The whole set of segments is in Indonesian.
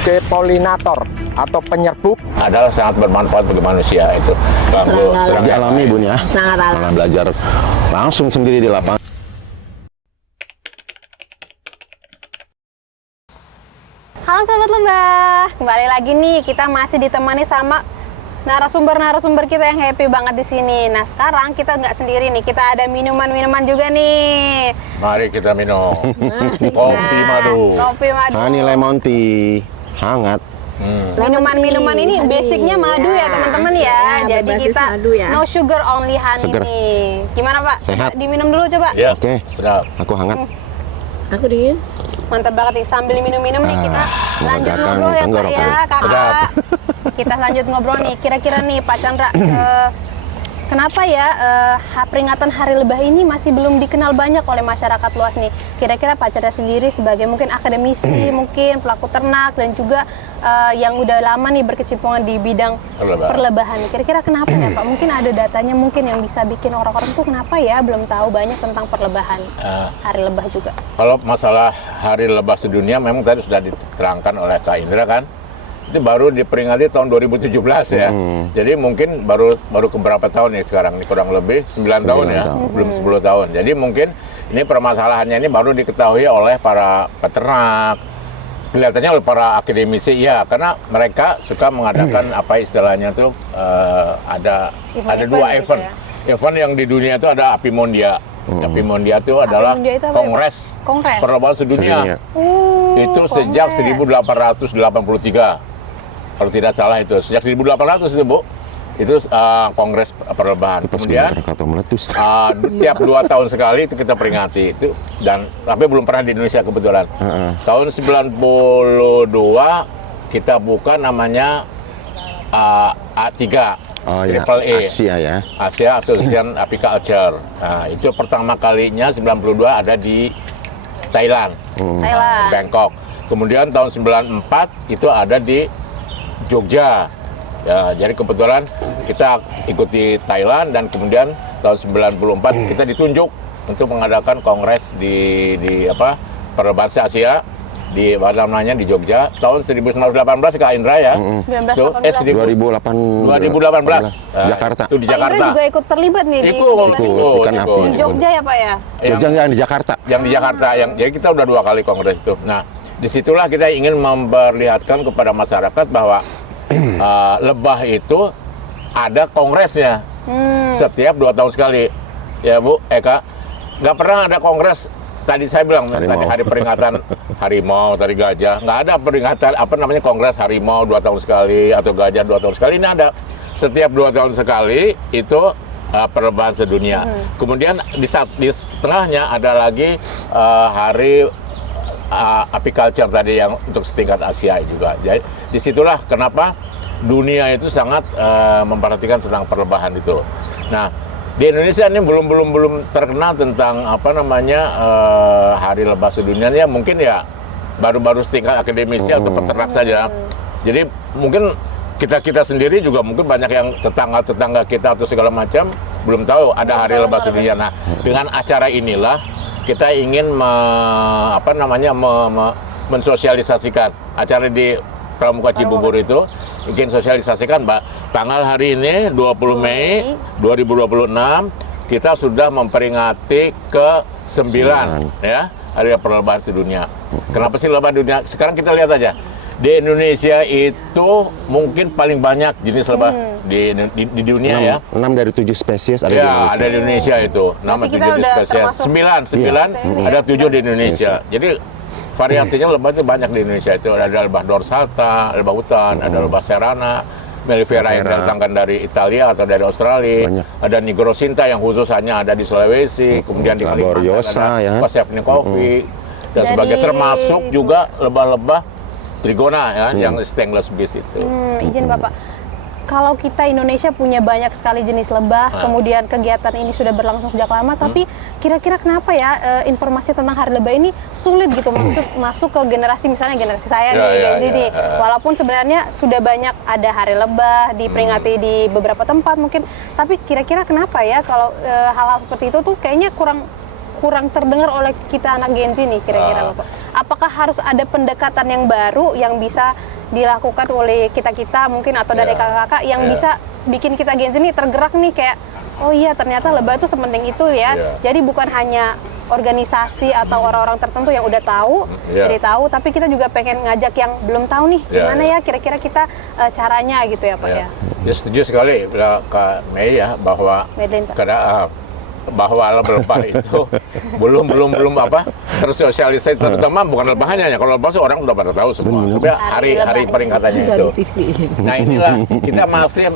sebagai polinator atau penyerbuk adalah sangat bermanfaat bagi manusia itu. Ganggu serang Dialami Bun ya. Sangat alami. Malah belajar langsung sendiri di lapangan. Halo Sobat Lebah, kembali lagi nih kita masih ditemani sama narasumber kita yang happy banget di sini. Nah sekarang kita nggak sendiri nih, kita ada minuman-minuman juga nih. Mari kita minum kopi madu. Kopi madu. Honey lemon tea hangat. Minuman-minuman ini basicnya madu ya teman-teman ya. Jadi berbasis kita madu ya. no sugar only honey Seger. nih. Gimana Pak? Sehat. Diminum dulu coba. Ya, Oke. sedap. Aku hangat. Aku dingin. Mantap banget nih, sambil minum-minum nih kita lanjut melegakan ngobrol ya Pak tenggorokan. ya Kakak. Sedap. Kita lanjut ngobrol nih, kira-kira nih Pak Chandra, kenapa ya peringatan Hari Lebah ini masih belum dikenal banyak oleh masyarakat luas nih? Kira-kira Pak Chandra sendiri sebagai mungkin akademisi, mungkin pelaku ternak dan juga yang udah lama nih berkecimpungan di bidang perlebahan. Kira-kira kenapa ya Pak? Mungkin ada datanya mungkin yang bisa bikin orang-orang tuh kenapa ya belum tahu banyak tentang perlebahan Hari Lebah juga. Kalau masalah Hari Lebah Sedunia memang tadi sudah diterangkan oleh Kak Indra kan. Itu baru diperingati tahun 2017 ya. Jadi mungkin baru keberapa tahun nih sekarang? Ini kurang lebih 9 tahun ya, belum 10 tahun. Jadi mungkin ini permasalahannya ini baru diketahui oleh para peternak. Kelihatannya oleh para akademisi ya, karena mereka suka mengadakan apa istilahnya tuh ada dua gitu event. ya. Event yang di dunia itu ada Apimondia. Apimondia itu adalah Apimondia itu apa ya, kongres Kongres? perlombaan sedunia. Itu sejak 1883. Kalau tidak salah itu sejak 1800 itu Bu, itu kongres perlombaan. Kemudian Kata meletus. tiap 2 tahun sekali itu kita peringati itu, dan tapi belum pernah di Indonesia kebetulan. Tahun 92 kita buka namanya A3 Oh ya, Triple A. Asia ya. Asia Association Apiculture. Nah, itu pertama kalinya 92 ada di Thailand, Thailand. Bangkok. Kemudian tahun 94 itu ada di Jogja. Ya, jadi kebetulan kita ikuti Thailand dan kemudian tahun 94 kita ditunjuk untuk mengadakan kongres di perlombaan Asia di namanya di Jogja tahun 1918 Kak Indra ya. 1918. 2018. Jakarta. Itu di Pak Indra Jakarta. juga ikut terlibat nih di Ikut. Ikan api. di Jogja ya Pak ya? Jogja yang di Jakarta. Yang di Jakarta, jadi kita udah 2 kali kongres itu. Nah, disitulah kita ingin memperlihatkan kepada masyarakat bahwa lebah itu ada kongresnya setiap 2 tahun sekali, ya Bu Eka. Nggak pernah ada kongres. Tadi saya bilang tadi hari peringatan harimau, tadi gajah, nggak ada peringatan kongres harimau 2 tahun sekali atau gajah 2 tahun sekali. Ini ada setiap 2 tahun sekali itu perlombaan sedunia. Kemudian di setengahnya ada lagi hari apiculture tadi yang untuk setingkat Asia juga. Jadi disitulah kenapa dunia itu sangat memperhatikan tentang perlebahan itu. Nah, di Indonesia ini belum terkenal tentang Hari Lebah Sedunia ya, mungkin ya baru setingkat akademisi atau peternak saja. Jadi mungkin kita sendiri juga mungkin banyak yang tetangga kita atau segala macam belum tahu ada Hari Lebah Sedunia. Nah, dengan acara inilah kita ingin mensosialisasikan acara di Pramuka Cibubur itu, ingin sosialisasikan tanggal hari ini 20 Mei 2026 kita sudah memperingati ke-9 ya Hari Perlombaan Sedunia. Kenapa sih lebah dunia? Sekarang kita lihat aja. Di Indonesia itu mungkin paling banyak jenis lebah di dunia ya. 6 dari 7 spesies ada di Ya, Indonesia. ada di Indonesia itu. Nama kita 7 udah spesies. termasuk 9 ada 7 di Indonesia. Jadi variasinya lebah itu banyak di Indonesia itu. Ada lebah dorsata, lebah hutan, ada lebah serrana, mellifera yang datangkan dari Italia atau dari Australia. Banyak. Ada nigrosinta yang khusus hanya ada di Sulawesi, kemudian di Kalimantan Laboriosa, ada ya. Pasifik Coffee dan sebagainya, termasuk juga lebah-lebah trigona ya, yang stainless beast itu. Izin Bapak, kalau kita Indonesia punya banyak sekali jenis lebah, kemudian kegiatan ini sudah berlangsung sejak lama, tapi kira-kira kenapa ya informasi tentang Hari Lebah ini sulit gitu masuk ke generasi, misalnya generasi saya nih, walaupun sebenarnya sudah banyak ada Hari Lebah diperingati di beberapa tempat mungkin, tapi kira-kira kenapa ya kalau hal-hal seperti itu tuh kayaknya kurang terdengar oleh kita anak Gen Z nih kira-kira Bapak. Apakah harus ada pendekatan yang baru yang bisa dilakukan oleh kita mungkin atau dari kakak-kakak yang bisa bikin kita Gen Z ini tergerak nih kayak oh iya ternyata lebah itu sepenting itu ya. Jadi bukan hanya organisasi atau orang-orang tertentu yang udah tahu, jadi tahu, tapi kita juga pengen ngajak yang belum tahu nih gimana ya kira-kira kita caranya gitu ya Pak ya. Ya setuju sekali Kak Mei ya bahwa bahwa lebah itu belum apa tersosialisasi, terutama bukan lebahnya ya. Kalau lebah orang udah pada tahu semua. Tapi hari peringkatannya itu. Nah inilah kita masih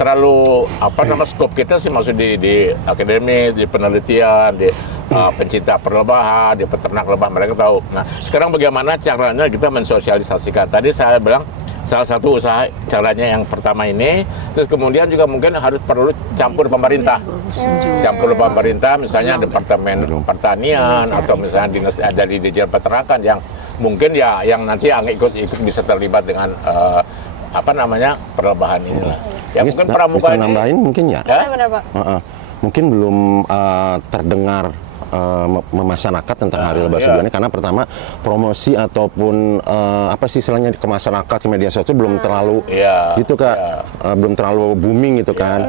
terlalu skop kita sih masih di akademis, di penelitian, di pencinta perlebahan, di peternak lebah, mereka tahu. Nah sekarang bagaimana caranya kita mensosialisasikan? Tadi saya bilang salah satu usaha caranya yang pertama ini, terus kemudian juga mungkin perlu campur pemerintah. Campur pemerintah, misalnya Departemen Pertanian atau misalnya dinas dari Dirjen Peternakan yang mungkin ya yang nanti ikut bisa terlibat dengan perlebahan inilah. Ya ini mungkin pramuka bisa nambahin mungkin ya. Benar Pak. Mungkin belum terdengar masyarakat tentang Hari Lebah Sedunia karena pertama promosi ataupun istilahnya ke masyarakat ke media sosial belum terlalu gitu Kak, belum terlalu booming gitu kan.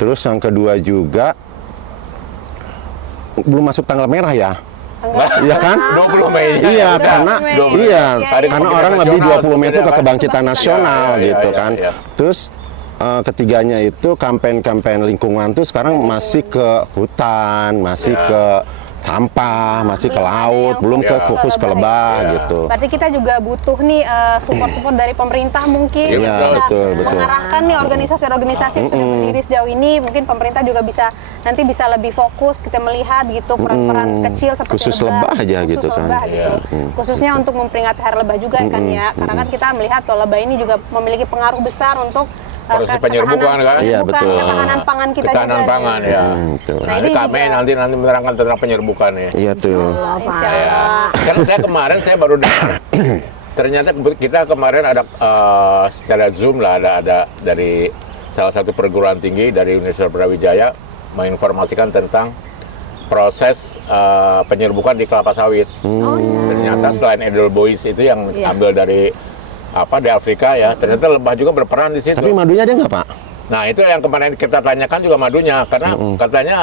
Terus yang kedua juga belum masuk tanggal merah ya. Iya kan? 20 Mei. Iya, karena karena orang lebih 20 Mei itu ke kebangkitan nasional gitu kan. Terus ketiganya itu kampanye lingkungan tuh sekarang masih ke hutan, masih ke sampah, masih ke laut, belum ke fokus ke lebah gitu. Berarti kita juga butuh nih support dari pemerintah mungkin bisa mengarahkan nih organisasi-organisasi yang sudah berdiri sejauh ini. Mungkin pemerintah juga bisa lebih fokus kita melihat gitu peran-peran kecil seperti khusus lebah aja gitu kan. Khususnya untuk memperingati Hari Lebah juga kan ya. Karena kan kita melihat kalau lebah ini juga memiliki pengaruh besar untuk proses penyerbukan kan? Iya betul. Ketahanan pangan kita ketahanan juga. pangan ya. Nah, ini kami nanti menerangkan tentang penyerbukan ya. Iya tuh. Insyaallah. Karena saya kemarin baru dengar. Ternyata kita kemarin ada secara Zoom lah ada dari salah satu perguruan tinggi dari Universitas Brawijaya menginformasikan tentang proses penyerbukan di kelapa sawit. Ternyata selain Edelweiss itu yang ambil dari di Afrika ya, ternyata lebah juga berperan di situ. Tapi madunya ada nggak Pak? Nah itu yang kemarin kita tanyakan juga madunya, karena katanya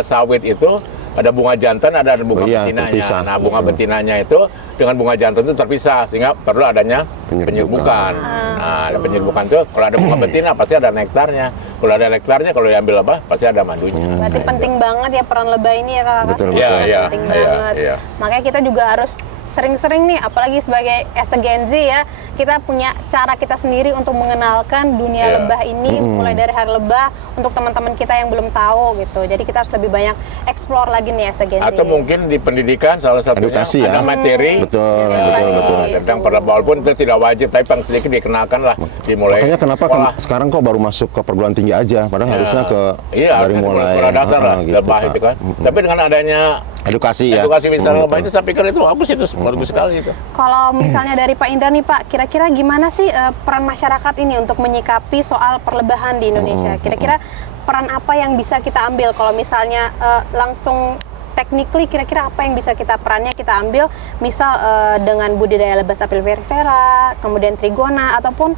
sawit itu ada bunga jantan, ada bunga betinanya. Terpisah. Nah bunga betinanya itu dengan bunga jantan itu terpisah, sehingga perlu adanya penyerbukan. Nah ada penyerbukan tuh, kalau ada bunga betina pasti ada nektarnya. Kalau ada nektarnya, kalau diambil lebah pasti ada madunya. Berarti penting banget ya peran lebah ini ya Kakak. Betul. Penting banget. Makanya kita juga harus sering-sering nih, apalagi sebagai as a Gen Z ya, kita punya cara kita sendiri untuk mengenalkan dunia lebah ini, mulai dari Hari Lebah untuk teman-teman kita yang belum tahu gitu. Jadi kita harus lebih banyak explore lagi nih as a Gen Z. Atau mungkin di pendidikan salah satunya edukasi ada materi betul. tentang perlebahan, walaupun itu tidak wajib, tapi paling sedikit dikenalkan lah dimulai. Makanya kenapa sekarang kok baru masuk ke perguruan tinggi aja, padahal harusnya ke dari mulai sekolah dasar lah, gitu, lebah itu kan. Tapi dengan adanya edukasi misalnya lebah itu, saya pikir itu bagus, itu bagus sekali itu. Kalau misalnya dari Pak Indra nih Pak, kira-kira gimana sih peran masyarakat ini untuk menyikapi soal perlebahan di Indonesia? Kira-kira peran apa yang bisa kita ambil kalau misalnya langsung technically, kira-kira apa yang bisa kita ambil, misal dengan budidaya lebah sapil verifera, kemudian trigona, ataupun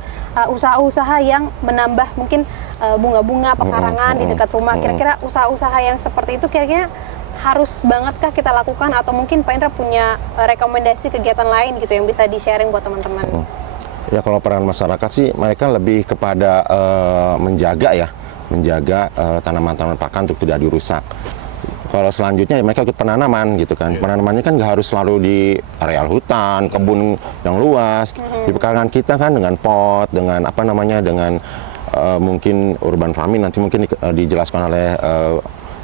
usaha-usaha yang menambah mungkin bunga-bunga pekarangan di dekat rumah. Kira-kira usaha-usaha yang seperti itu kira-kira harus bangetkah kita lakukan, atau mungkin Pak Indra punya rekomendasi kegiatan lain gitu yang bisa di-sharing buat teman-teman? Ya kalau peran masyarakat sih mereka lebih kepada menjaga tanaman-tanaman pakan untuk tidak dirusak. Kalau selanjutnya ya mereka ikut penanaman gitu kan. Penanamannya kan nggak harus selalu di areal hutan, kebun yang luas. Di pekarangan kita kan dengan pot, dengan dengan mungkin urban farming, nanti mungkin dijelaskan oleh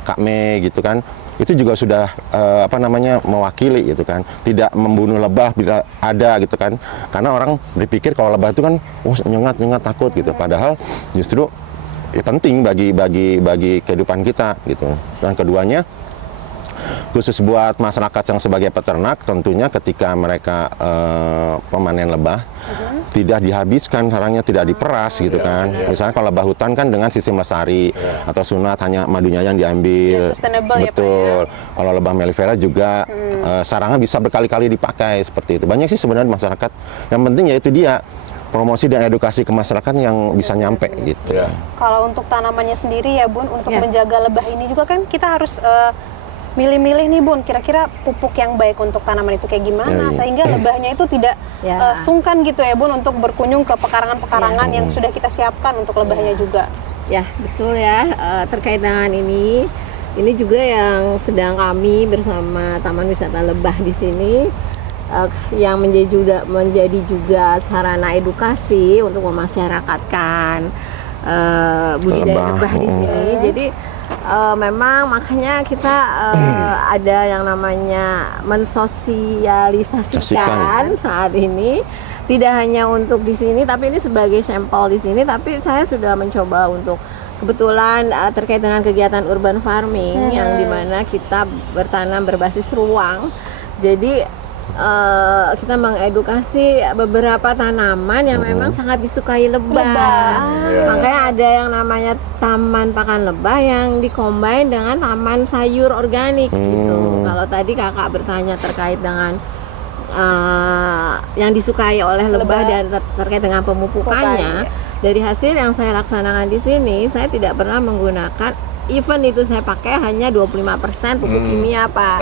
Kak Mei gitu kan. Itu juga sudah mewakili gitu kan, tidak membunuh lebah bila ada gitu kan, karena orang berpikir kalau lebah itu kan nyengat takut gitu, padahal justru penting bagi kehidupan kita gitu. Dan keduanya khusus buat masyarakat yang sebagai peternak, tentunya ketika mereka memanen lebah, tidak dihabiskan, sarangnya tidak diperas gitu kan. Misalnya kalau lebah hutan kan dengan sistem lestari atau sunat hanya madunya yang diambil. Ya, sustainable ya, Pak, Betul. Kalau lebah mellifera juga sarangnya bisa berkali-kali dipakai seperti itu. Banyak sih sebenarnya di masyarakat. Yang penting yaitu dia promosi dan edukasi ke masyarakat yang bisa nyampe gitu. Ya. Kalau untuk tanamannya sendiri ya Bun, untuk menjaga lebah ini juga kan kita harus milih-milih nih Bun, kira-kira pupuk yang baik untuk tanaman itu kayak gimana sehingga lebahnya itu tidak sungkan gitu ya Bun untuk berkunjung ke pekarangan-pekarangan yang sudah kita siapkan untuk lebahnya juga. Ya, betul ya. Terkait dengan ini juga yang sedang kami bersama Taman Wisata Lebah di sini yang menjadi juga sarana edukasi untuk memasyarakatkan budidaya lebah di sini. Jadi memang makanya kita ada yang namanya mensosialisasikan saat ini, tidak hanya untuk di sini tapi ini sebagai sampel di sini, tapi saya sudah mencoba untuk kebetulan terkait dengan kegiatan urban farming yang dimana kita bertanam berbasis ruang. Jadi kita mengedukasi beberapa tanaman yang memang sangat disukai lebah. Makanya ada yang namanya taman pakan lebah yang dikombin dengan taman sayur organik gitu. Kalau tadi kakak bertanya terkait dengan yang disukai oleh lebah dan terkait dengan pemupukannya, dari hasil yang saya laksanakan di sini, saya tidak pernah menggunakan. Even itu saya pakai hanya 25% pupuk kimia, Pak.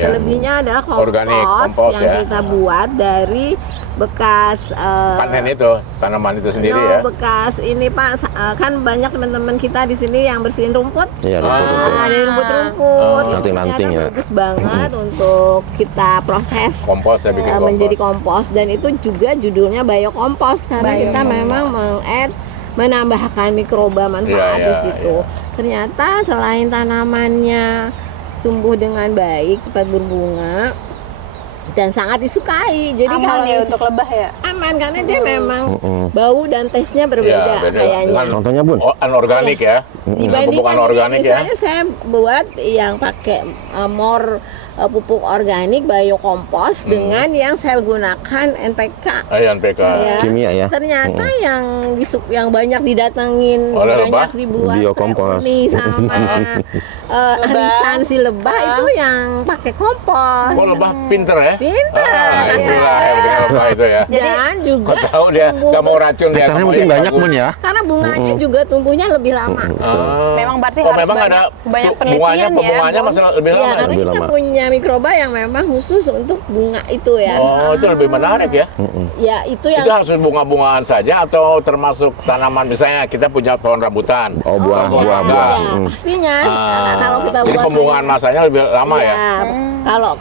Selebihnya adalah kompos yang kita buat dari bekas panen itu, tanaman itu sendiri ya. Bekas ini Pak, kan banyak teman-teman kita di sini yang bersihin rumput. Iya, Ada rumput-rumput. Ranting-ranting ya. Bagus banget untuk kita proses. Kompos ya, bikin kompos. Menjadi kompos, dan itu juga judulnya biokompos karena kita memang menambahkan mikroba manfaat di situ. Ternyata selain tanamannya tumbuh dengan baik, cepat berbunga dan sangat disukai. Jadi aman ya untuk lebah ya? Aman karena dia memang bau dan taste-nya berbeda kayaknya. Contohnya Bun? Anorganik ya. Dibandingkan organik ya. Misalnya saya buat yang pakai pupuk organik biokompos dengan yang saya gunakan NPK. NPK. Kimia ya. Ternyata yang banyak didatengin, banyak dibuat biokompos sama arisan si lebah itu yang pakai kompos. Oh, lebah pinter ya? Pinter. Itulah hebatnya lebah itu ya. Dan juga kau tahu dia nggak mau racun dia. Karena mungkin banyak Bun ya. Karena bunganya juga tumbuhnya lebih lama. Memang berarti harus memang ada banyak penelitian ya. Bunganya masih lebih lama. Karena kita punya mikroba yang memang khusus untuk bunga itu ya. Oh, itu lebih menarik ya. Ya, itu yang Itu harus bunga-bungaan saja atau termasuk tanaman, misalnya kita punya pohon rambutan. Oh, buah. Ya, pastinya. Kalau kita Jadi buat pembungaan masanya lebih lama ya. Kalau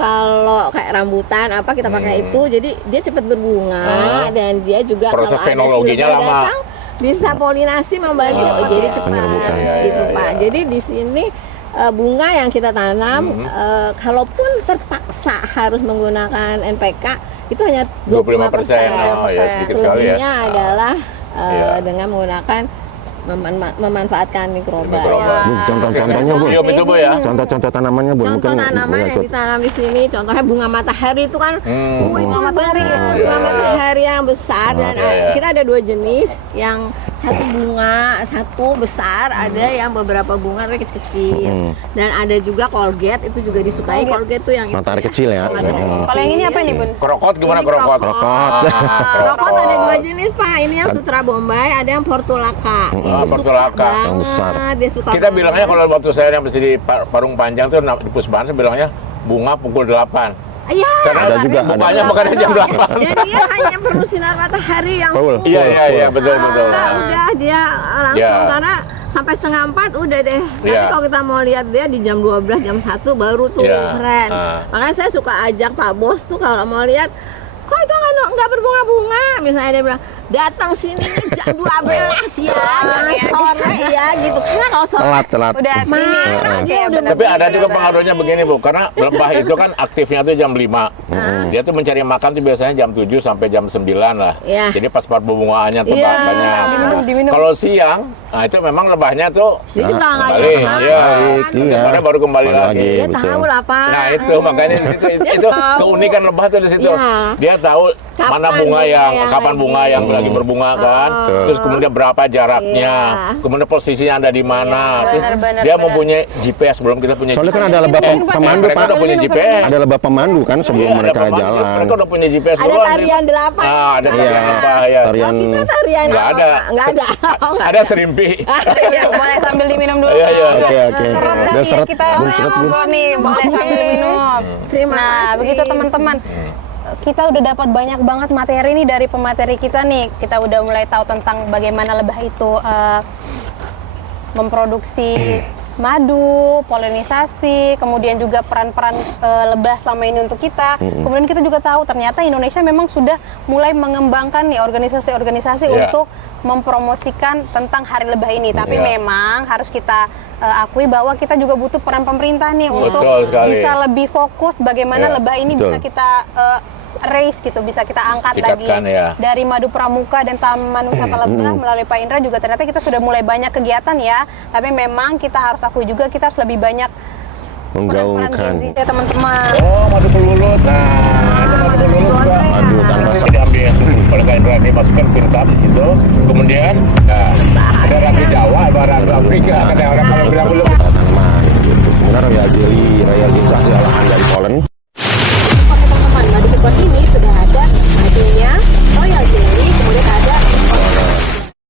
kayak rambutan apa kita pakai itu, jadi dia cepat berbunga dan dia juga proses kalau ada fenologinya silber lama. datang, bisa polinasi membantu jadi cepat gitu Pak. Jadi di sini bunga yang kita tanam, kalaupun terpaksa harus menggunakan NPK, itu hanya 25%. Oh ya, sedikit sekali ya. Selebihnya adalah dengan menggunakan memanfaatkan mikroba. Bun, contoh-contohnya Bun. Itu Bu ya. Contoh-contoh tanamannya Bun. Contoh tanaman yang ditanam di sini, contohnya bunga matahari itu kan, itu bunga matahari yang besar dan kita ada 2 jenis, yang satu bunga, satu besar, ada yang beberapa bunga tapi kecil-kecil, dan ada juga Colgate, itu juga disukai. Colgate tuh yang Matahari kecil ya. Kalau yang ini apa nih Bun? Krokot gimana krokot? Krokot ada 2 jenis Pak, ini yang Sutra Bombay, ada yang Portulaca. Portulaca yang besar. Dia suka Kita bilangnya kalau waktu saya yang mesti di Parung Panjang tuh di Pusbahan, saya bilangnya bunga pukul 8. Iya, Karena ada juga, bukanya bukannya jam 8. dan dia hanya perlu sinar matahari yang Full. Iya, betul. udah dia langsung karena sampai 3:30 udah deh. Tapi kalau kita mau lihat dia di jam 12, jam 1 baru tuh keren. Makanya saya suka ajak Pak Bos tuh kalau mau lihat, kok itu nggak berbunga-bunga, misalnya dia bilang datang sini jam 12 ya, jangan sore ya gitu. Karena kalau sore Telat. Udah ini. marah Oke, dia udah benar. Tapi ada juga pengaruhnya begini Bu, karena lebah itu kan aktifnya tuh jam 5. Dia tuh mencari makan tuh biasanya jam 7 sampai jam 9 lah. Iya. Jadi pas perbungaannya tuh Iya. banyak. Diminum. Kalau siang, nah itu memang lebahnya tuh Dia juga nggak kembali. jalan. Iya. Iya. Nanti sore baru kembali Kembali lagi. lagi. Dia betul. tahu lah Pak. Nah itu makanya di situ itu tahu. keunikan lebah tuh di situ. Iya. Dia tahu Kapan mana bunga yang kapan lagi. bunga yang lagi berbunga kan. Terus kemudian berapa jaraknya, Iya. kemudian posisinya ada di mana. Terus benar, dia benar. mempunyai GPS belum kita punya. Soalnya kan GPS. ada lebah pemandu mereka Pak. udah punya GPS. Ada lebah pemandu kan sebelum Iya, ada mereka pemandu. jalan. Mereka udah punya GPS Ada duluan. tarian 8. Ah, ada tarian Iya. lebah ya. Tarian Kita tarian Nggak apa, ada. Pak? Nggak ada. Oh, nggak Ada serimpi. Iya, boleh sambil diminum dulu. Iya, iya. Oke. Seret Udah nih, seret. kita Belum seret, belum. ngobrol nih, boleh sambil minum. Terima Nah, kasih. begitu teman-teman. Kita udah dapat banyak banget materi nih dari pemateri kita nih. Kita udah mulai tahu tentang bagaimana lebah itu memproduksi madu, polinisasi, kemudian juga peran-peran lebah selama ini untuk kita. Kemudian kita juga tahu ternyata Indonesia memang sudah mulai mengembangkan nih organisasi-organisasi Iya. untuk mempromosikan tentang Hari Lebah ini. Tapi Iya. memang harus kita akui bahwa kita juga butuh peran pemerintah nih untuk sekali. bisa lebih fokus bagaimana Iya, lebah ini betul. bisa kita raise gitu, bisa kita angkat Tingkatkan, lagi ya. dari Madu Pramuka dan Taman Wisata Lebah melalui Pak Indra juga ternyata kita sudah mulai banyak kegiatan ya. Tapi memang kita harus akui juga kita harus lebih banyak peran-peran menggaungkan Gen Z ya teman-teman. Oh, madu pelulut. Nah, itu madu pelulut Pak. madu tanpa Ini diambil oleh Kak Indra, ini masukkan pintar di situ. Kemudian, nah,